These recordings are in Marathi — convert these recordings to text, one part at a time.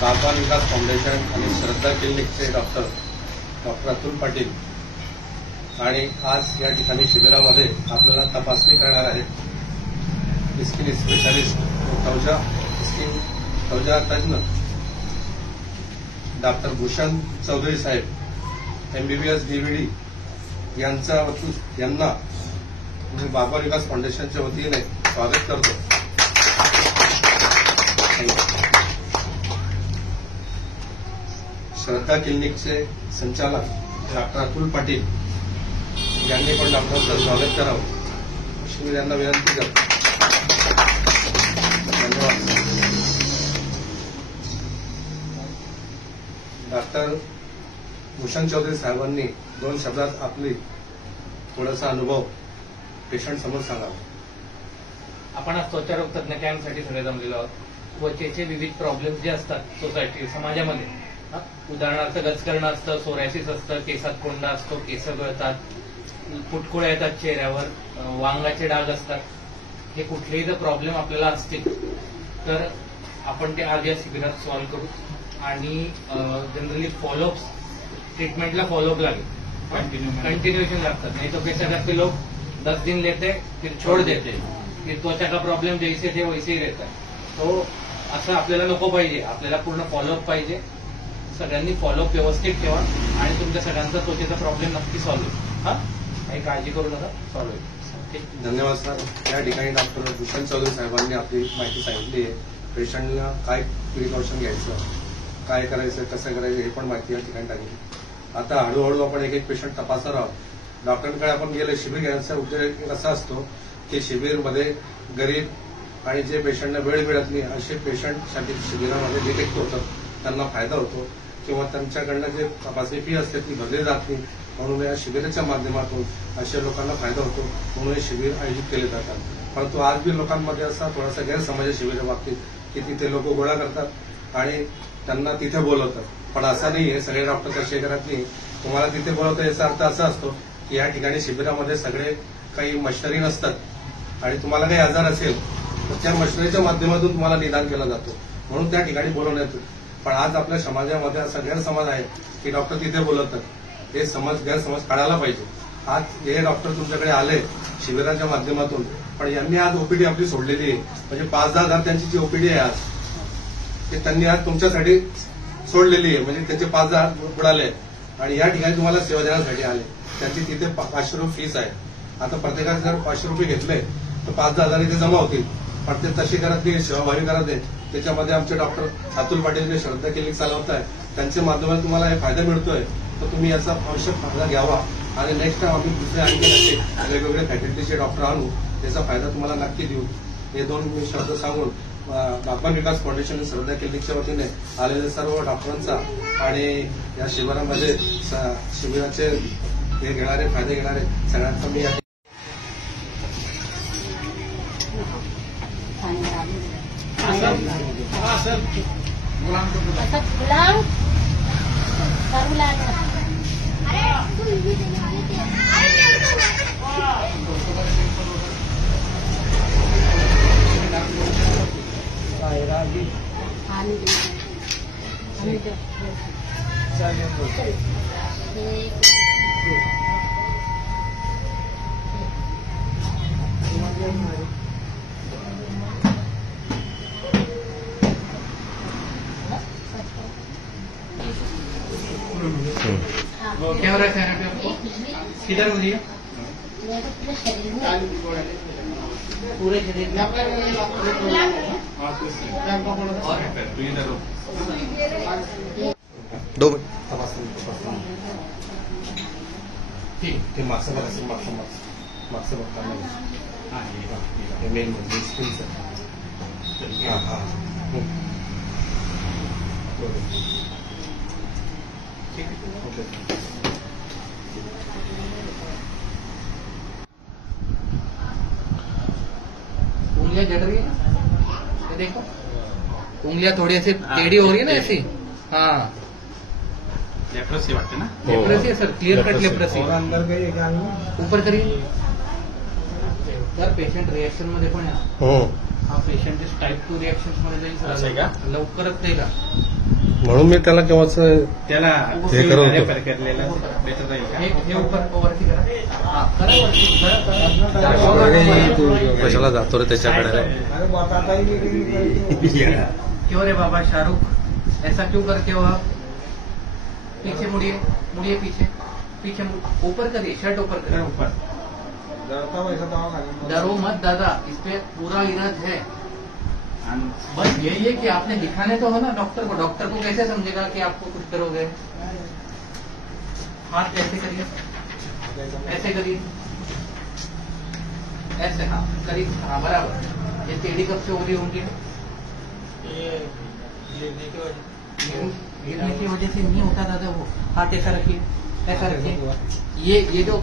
बागवान विकास फाउंडेशन आणि श्रद्धा क्लिनिकचे डॉक्टर अतुल पाटील आणि आज या ठिकाणी शिबिरामध्ये आपल्याला तपासणी करणार आहेत स्किन स्पेशालिस्ट त्वचा तज्ञ डॉक्टर भूषण चौधरी साहेब MBBS DVD यांना मी बागवान विकास फाउंडेशनच्या वतीने स्वागत करतो। श्रद्धा क्लिनिकचे संचालक डॉक्टर अतुल पाटील यांनी पण डॉक्टरांचं स्वागत करावं अशी मी त्यांना विनंती करतो। धन्यवाद। डॉक्टर भूषण चौधरी साहेबांनी 2 शब्दात आपली थोडासा अनुभव पेशंट समोर सांगावा। आपण आज त्वचारोग तज्ञ कॅम्पसाठी सगळे जमलेलो आहोत। त्वचेचे विविध प्रॉब्लेम्स जे असतात सोसायटी समाजामध्ये, उदाहरणार्थ गचकरणं असतं, सोरायसिस असतं, केसात कोंडा असतो, केस गळतात, फुटकुळ्या येतात चेहऱ्यावर, वांगाचे डाग असतात, हे कुठलेही जर प्रॉब्लेम आपल्याला असतील तर आपण ते आज या शिबिरात सॉल्व्ह करू आणि जनरली फॉलोअप्स ट्रीटमेंटला फॉलोअप लागेल, कंटिन्यूएशन लागतात, नहीं तो कैसे करते लोग 10 दिन लेते फिर छोड़ देते, फिर त्वचा का प्रॉब्लेम जैसे थे वैसे ही रहता है। तो असं आपल्याला नको पाहिजे, आपल्याला पूर्ण फॉलोअप पाहिजे। सगळ्यांनी फॉलोअप व्यवस्थित ठेवा आणि तुमच्या सगळ्यांचा त्वचेचा प्रॉब्लेम नक्की सॉल्व्ह होईल। काही काळजी करू नका, सॉल्व्ह होईल। धन्यवाद सर। या ठिकाणी डॉक्टर भूषण चौधरी साहेबांनी आपली माहिती सांगितली आहे। पेशंटला काय प्रिकॉशन घ्यायचं, काय करायचं, कसं करायचं हे पण माहिती या ठिकाणी टाकली। आता हळूहळू आपण एक पेशंट तपासणार आहोत। डॉक्टरांकडे आपण गेले शिबिर घेण्याचा उद्देश असा असतो की शिबिरमध्ये गरीब आणि जे पेशंटला वेळ मिळत नाही असे पेशंटसाठी शिबिरामध्ये डिटेक्ट होतं, त्यांना फायदा होतो किंवा त्यांच्याकडनं जे तपासणी फी असते ती भरली जात नाही, म्हणून या शिबिराच्या माध्यमातून अशा लोकांना फायदा होतो, म्हणून हे शिबिर आयोजित केले जातात। परंतु आज बी लोकांमध्ये असा थोडासा गैरसमज आहे शिबिरा बाबतीत की तिथे लोक गोळा करतात आणि त्यांना तिथे बोलवतात, पण असं नाहीये। सगळे डॉक्टर तसे करत नाही। तुम्हाला तिथे बोलवतात याचा अर्थ असा असतो की या ठिकाणी शिबिरामध्ये सगळे काही मशिनरी नसतात आणि तुम्हाला काही आजार असेल तर त्या मशिनरीच्या माध्यमातून तुम्हाला निदान केला जातो, म्हणून त्या ठिकाणी बोलवण्यात येतो। पण आज आपल्या समाजामध्ये असा गैरसमज आहे की डॉक्टर तिथे बोलवतात, हे गैरसमज काढायला पाहिजे। आज हे डॉक्टर तुमच्याकडे आले शिबिराच्या माध्यमातून, पण यांनी आज ओपीडी आपली सोडलेली आहे, म्हणजे 5-10 हजार त्यांची जी ओपीडी आहे आज ते त्यांनी आज तुमच्यासाठी सोडलेली आहे, म्हणजे त्यांचे 5,000 बुडाले आणि या ठिकाणी तुम्हाला सेवा देण्यासाठी आले। त्यांची तिथे 500 रुपये फीस आहे। आता प्रत्येकाने जर 500 रुपये घेतले तर 5-10 हजार इथे जमा होतील, पण ते तसे करत नाही, सेवाभावी करत आहे। त्याच्यामध्ये आमचे डॉक्टर अतुल पाटील जे श्रद्धा क्लिनिक चालवत आहे त्यांच्या माध्यमातून तुम्हाला हे फायदा मिळतोय, तर तुम्ही याचा आवश्यक फायदा घ्यावा आणि नेक्स्ट टाइम आम्ही दुसरे आणखी असे वेगवेगळे फॅकल्टीचे डॉक्टर आणू, याचा फायदा तुम्हाला नक्की देऊ। हे 2 मी शब्द सांगून बागवान विकास फाउंडेशन आणि श्रद्धा क्लिनिकच्या वतीने आलेल्या सर्व डॉक्टरांचा आणि या शिबिरामध्ये शिबिराचे हे घेणारे फायदे घेणारे सगळ्यांचा मी क्या हो रहा है थेरेपी आपको? किधर हो रही है? पूरे शरीर में दो ठीक मागचं बघायचं, मागचं बघताना मेन म्हणजे स्किल्स ठीक आहे, ओके। उंगलियां जड़ रही है ना, ये देखो उंगलियां थोड़ी ऐसी टेढ़ी हो रही है ना ऐसी। हाँ लेप्रोसी वाटते ना, लेप्रोसी है सर, क्लियर कट लेप्रोसी। और अंदर गई क्या ऊपर करिए सर, पेशंट रिएक्शन मध्ये पण आहे। हो, हा पेशंट टाइप 2 रिएक्शन मध्ये जाईल असं आहे का? लवकरच नाही का। म्हणून मी त्याला केव्हाच त्याला हे करत होतो. रेफर केलेलं बेटर जाईल का? हे वरती करा. हा, करा वरती. करा. कशाला जातो रे त्याच्याकडे रे? अरे क्यों रे बाबा शाहरुख, ऐसा क्यों करते हो आप? पीछे मुड़िए, मुड़िए पीछे, पीछे ऊपर करिए, शर्ट ऊपर करिए. ऊपर डरो मत दादा, इस पे पूरा इलाज है. आणि बस यही है कि आपने दिखाने तो हो ना डॉक्टर को. डॉक्टर को कैसे समझेगा कि आपको कुछ रोग है? हाथ ऐसे करिए, ऐसे करिए, ऐसे. हाँ करिए, हाँ बराबर. ये टेढ़ी कब से हो रही होंगी? गिरने की वजह से नहीं होता दादा वो. हाथ ऐसा रखिए, ऐसा रखिए. ये जो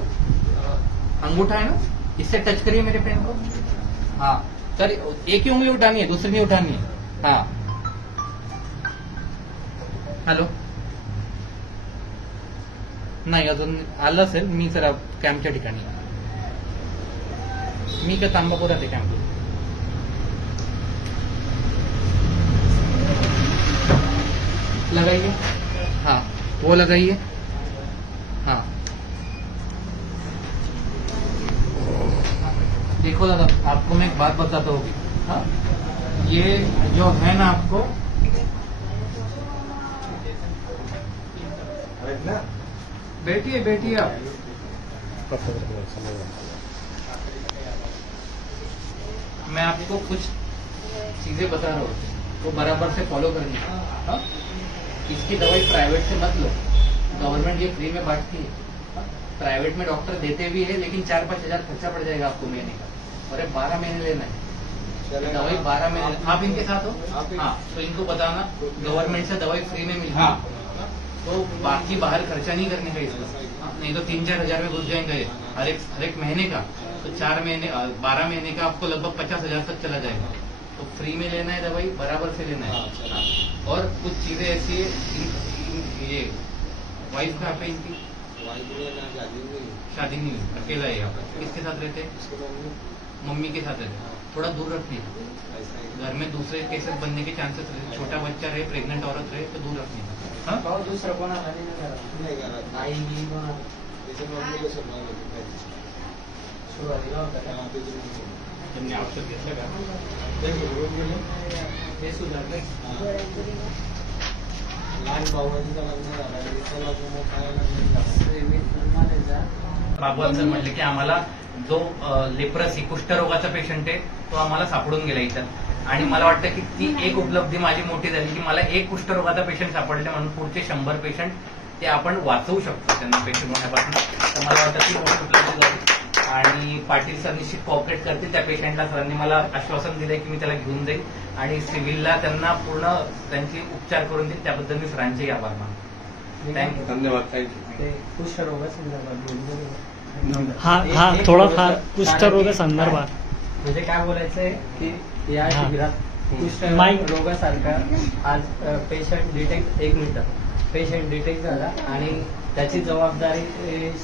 अंगूठा है ना, इससे टच करिए मेरे पेन को. हाँ सर, एक ही उंगली उठानी है, दूसरी नहीं उठानी है. हाँ हॅलो. नाही अजून आलं असेल. मी जरा कॅम्पच्या ठिकाणी. मी का तांबापुरात आहे कॅम्प. लगाइए. हाँ वो लगाइए. हाँ देखो दादा, आपको मैं एक बात बताता हूँ. हाँ ये जो है ना आपको, बैठिए बैठिए आप. मैं आपको कुछ चीजें बता रहा हूँ, तो बराबर से फॉलो करनी है. हाँ? इसकी दवाई प्राइवेट से मत लो, गवर्नमेंट ये फ्री में बांटती है. हाँ? प्राइवेट में डॉक्टर देते भी है, लेकिन 4-5 हजार खर्चा पड़ जाएगा आपको महीने का. और 12 महीने लेना है दवाई. 12 महीने आप इनके साथ हो. हाँ तो इनको बताना गवर्नमेंट से दवाई फ्री में मिलती है. हाँ. तो बाकी बाहर खर्चा नहीं करने का इसका. हाँ, नहीं तो 3-4 हजार में घुस जाएंगे हर एक महीने का. तो 12 महीने का आपको लगभग 50 हजार तक चला जाएगा. तो फ्री में लेना है दवाई, बराबर से लेना है. हाँ. और कुछ चीजें ऐसी है, ये वाइफ कहाँ पे इनकी? शादी नहीं हुई, अकेला है यहाँ पर. किसके साथ रहते हैं? मम्मी के साथ रहते हैं. थोड़ा दूर रखनी है. घर में दूसरे केसेस बनने के चांसेस रहते. छोटा बच्चा रहे, प्रेग्नेंट औरत रहे तो दूर रखनी है. हाँ? दूसरा कोणा सुरुवातीला होता का? त्यांनी औषध घेतलं का? ते सुधारले. लहान भावाचं लग्न झालं, इथं लग्न मोठा बाबू सर म्हटले की आम्हाला जो लेप्रसी कुष्ठरोगाचा पेशंट आहे तो आम्हाला सापडून गेला इथं. आणि मला वाटतं की ती एक उपलब्धी माझी मोठी झाली की मला एक कुष्ठरोगाचा पेशंट सापडले, म्हणून पुढचे 100 पेशंट ते आपण वाचवू शकतो त्यांना पेशंट होण्यापासून. तर मला वाटतं ती मोठी उपलब्धी झाली. आणि पाटील सर निश्चित कॉपरेट करतील त्या पेशंटला. सरांनी मला आश्वासन दिलंय की मी त्याला घेऊन जाईल आणि सिव्हिलला त्यांना पूर्ण त्यांचे उपचार करून देईल. त्याबद्दल मी सरांचे आभार मानतो. थँक्यू. धन्यवाद. थँक्यू. ते कुष्ठरोगासंदर्भात बोलले. हा थोडाफार कुष्ठरोगासंदर्भात म्हणजे काय बोलायचंय की या हा. शिबिरात माईक. कुष्ठरोगासारखा आज पेशंट डिटेक्ट झाला आणि त्याची जबाबदारी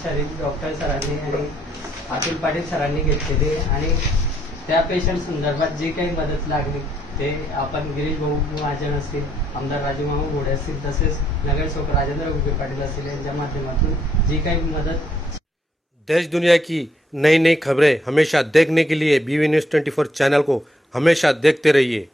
शरीफ डॉक्टर सरांनी आणि अतुल पाटील सरांनी घेतलेली आहे. आणि त्या पेशंट संदर्भात जी काही मदत लागली ते आपण गिरीश भाऊ महाजन असतील, आमदार राजूमामा घोडे असतील, तसेच नगरसेवक राजेंद्र उगे पाटील असतील यांच्या माध्यमातून जी काही मदत. देश दुनिया की नई नई खबरें हमेशा देखने के लिए BV News 24 चैनल को हमेशा देखते रहिए.